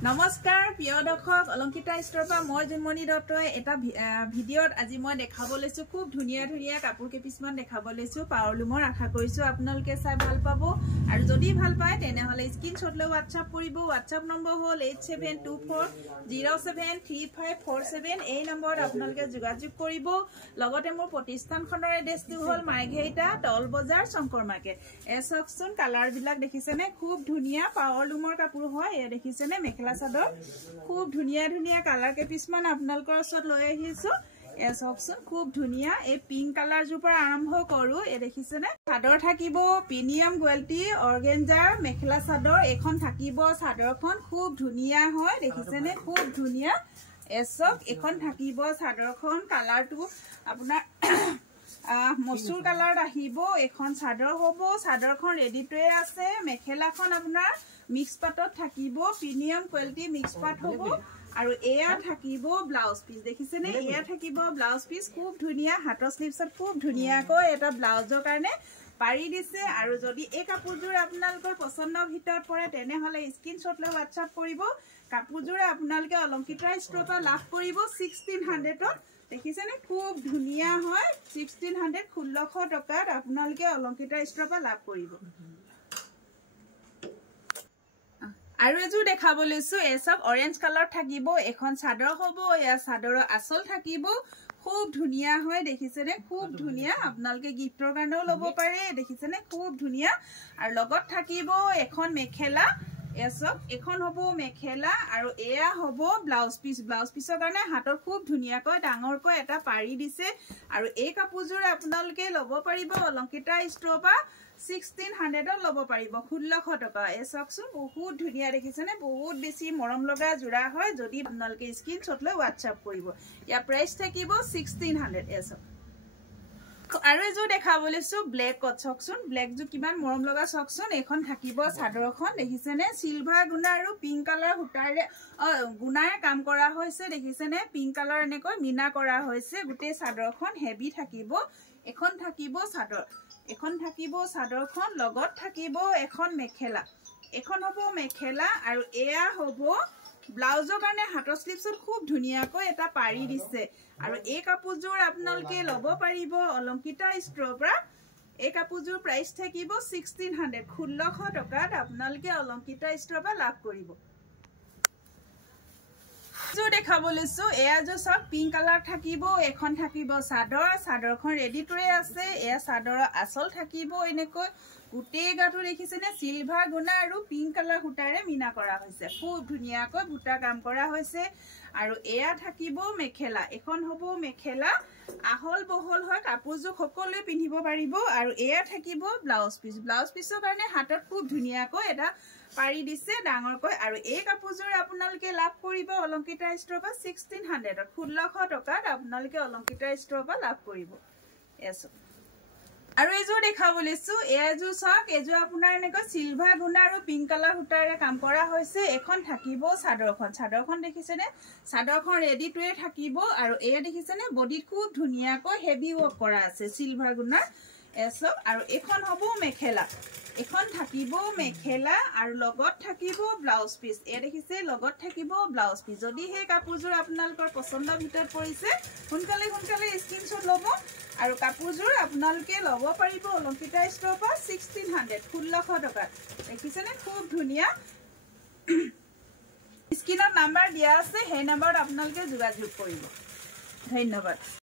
নমস্কাৰ প্ৰিয় দৰ্শক অলংকিতা ষ্টৰৰ পৰা মই জন্মনি দত্তই এটা ভিডিঅ'ত আজি মই দেখাব লৈছো খুব ধুনীয়া ধুনীয়া কাপোৰ কেপিছমান দেখাব লৈছো পাৱৰলুমৰ আশা কৰিছো আপোনালোকে চাই ভাল পাব আৰু যদি ভাল পায় তেনেহলে স্ক্ৰিনশ্বট লৈ WhatsApp কৰিব WhatsApp নম্বৰ হ'ল 8724073547 এই নম্বৰত আপোনালোকে যোগাযোগ কৰিব লগতে মোৰ প্ৰতিষ্ঠানখনৰ এড্ৰেছটো হ'ল মাইঘেইটা টল বজাৰ শংকৰ মাৰ্কেট এছকচোন কালাৰ বিলাক দেখিছেনে খুব ধুনীয়া পাৱৰলুমৰ কাপোৰ হয় এ দেখিছেনে মেখেলা চাদৰ খুব ধুনীয়া ধুনীয়া কালাৰ কেপিছমান আপোনালোকৰ ওচৰত লৈ আহিছো এছকচোন খুব ধুনীয়া এই পিংক কালাৰ জোৰ পৰা আৰম্ভ কৰো এ দেখিছেনে চাদৰ থাকিব প্ৰিমিয়াম কোৱালিটি অৰ্গেঞ্জাৰ মেখেলা চাদৰ এখন থাকিব চাদৰখন খুব ধুনীয়া হয় দেখিছেনে খুব ধুনীয়া এছক এখন থাকিব চাদৰখন কালাৰটো আপোনাৰ মসুৰ কালাৰ আহিব এখন চাদৰ হ'ব চাদৰখন ৰেডি টু আছে মেখেলাখন আপোনাৰ মিক্স পাটত থাকিব প্ৰিমিয়াম কোৱালিটি মিক্স পাট হ'ব আৰু এয়া থাকিব ব্লাউজ পিস দেখিছেনে এয়া থাকিব ব্লাউজ পিস খুব ধুনীয়া হাতৰ স্লিভছত খুব ধুনীয়াকৈ এটা ব্লাউজৰ কাৰণে পাৰি দিছে আৰু যদি এই কাপোৰযোৰ আপোনালোকৰ পছন্দৰ ভিতৰত পৰে তেনেহলে স্ক্ৰিনশ্বট লৈ WhatsApp কৰিব কাপোৰযোৰ আপোনালোকে অলংকিতা ষ্টৰৰ পৰা লাভ কৰিব 1600ত দেখিছেনে খুব ধুনীয়া হয় 1600 1600 টকাত আপোনালোকে অলংকিতা ষ্টৰৰ পৰা লাভ কৰিব আৰু এজোৰ দেখাব লৈছো এসব অৰেঞ্জ কালাৰ থাকিব এখন চাদৰ হ'ব ইয়া চাদৰৰ আচল থাকিব খুব ধুনীয়া হয় দেখিছেনে খুব ধুনীয়া আপোনালোকে গিফটৰ কাৰণেও ল'ব পাৰে দেখিছেনে খুব ধুনীয়া আৰু লগত থাকিব এখন মেখেলা এসব এখন হ'ব মেখেলা আৰু এয়া হ'ব ব্লাউজ পিছৰ কাৰণে হাতৰ খুব ধুনীয়াকৈ ডাঙৰকৈ এটা পাৰি দিছে আৰু এই কাপোৰযোৰ আপোনালোকে ল'ব পাৰিব অলংকিতা ষ্টৰৰ পৰা 1600ত ল'ব পাৰিব 1600 টকা এছকচোন বহুত ধুনীয়া দেখিছেনে বহুত বেছি মৰম লগা জোৰা হয় যদি আপোনালোকে স্ক্ৰিনশ্বট লৈ WhatsApp কৰিব ইয়াৰ প্ৰাইস থাকিব 1600 এছক আৰু এজোৰ দেখাব লৈছো ব্লেক কট চকচোন ব্লেক জো কিমান মৰম লগা চকচোন এখন থাকিব চাদৰখন দেখিছেনে সিলভাৰ গুণা আৰু পিংক কালাৰ হুটাৰে গুণাৰে কাম কৰা হৈছে দেখিছেনে পিংক কালাৰ এনেকৈ মিনা কৰা হৈছে গোটেই চাদৰখন হেভি থাকিব এখন থাকিব চাদৰ এখন থাকিব চাদৰখন লগত থাকিব এখন মেখেলা এখন হ'ব মেখেলা আৰু এয়া হ'ব ব্লাউজৰ কাৰণে হাতৰ স্লিভছত খুব ধুনীয়াকৈ এটা পাৰি দিছে আৰু এই কাপোৰযোৰ আপোনালোকে ল'ব পাৰিব অলংকিতা ষ্টৰৰ পৰা এই কাপোৰযোৰ প্ৰাইস থাকিব 1600 1600 টকাত আপোনালোকে অলংকিতা ষ্টৰৰ পৰা লাভ কৰিব জো দেখাব লৈছো এয়া জো সব পিংক কালাৰ থাকিব এখন থাকিব চাদৰখন ৰেডি টু আছে এয়া চাদৰৰ আচল থাকিব এনেকৈ গোটেই গাটো দেখিছেনে সিলভাৰ গুণা আৰু পিংক কালাৰ হুটাৰে মিনা কৰা হৈছে খুব ধুনীয়াকৈ বুটা কাম কৰা হৈছে আৰু এয়া থাকিব মেখেলা এখন হ'ব মেখেলা আহল বহল হয় কাপোৰযোৰ সকলোৱে পিন্ধিব পাৰিব আৰু এয়া থাকিব ব্লাউজ পিছৰ কাৰণে হাতত খুব ধুনীয়াকৈ এটা পাৰি দিছে ডাঙৰকৈ আৰু এই কাপোৰযোৰ আপোনালোকে লাভ কৰিব অলংকিতা ষ্টৰৰ পৰা 1600ত 1600 টকাত আপোনালোকে অলংকিতা ষ্টৰৰ পৰা লাভ কৰিব এছ আৰু এজোৰ দেখাব লৈছো এজোৰ চাওক এজোৰ আপোনাৰ এনেকৈ সিলভাৰ গুণা আৰু পিংক কালাৰ হুটাৰে কাম কৰা হৈছে এখন থাকিব চাদৰখন দেখিছেনে চাদৰখন ৰেডি টু থাকিব আৰু এয়া দেখিছেনে বডিত খুব ধুনীয়াকৈ হেভি ৱৰ্ক কৰা আছে সিলভাৰ গুণাৰ এছক আৰু এখন হ'ব মেখেলা এখন থাকিব মেখেলা আৰু লগত থাকিব ব্লাউজ পিস এ দেখিছে লগত থাকিব ব্লাউজ পিস যদি হে কাপোৰযোৰ আপোনালোকৰ পছন্দৰ ভিতৰত পৰিছে সোনকালে স্ক্ৰিনশ্বট ল'ব আৰু কাপোৰযোৰ আপোনালোকে ল'ব পাৰিব অলংকিতা ষ্টৰৰ পৰা 1600 1600 টকাত দেখিছেনে খুব ধুনীয়া স্ক্ৰিনত নাম্বাৰ দিয়া আছে সেই নম্বৰত আপোনালোকে যোগাযোগ কৰিব ধন্যবাদ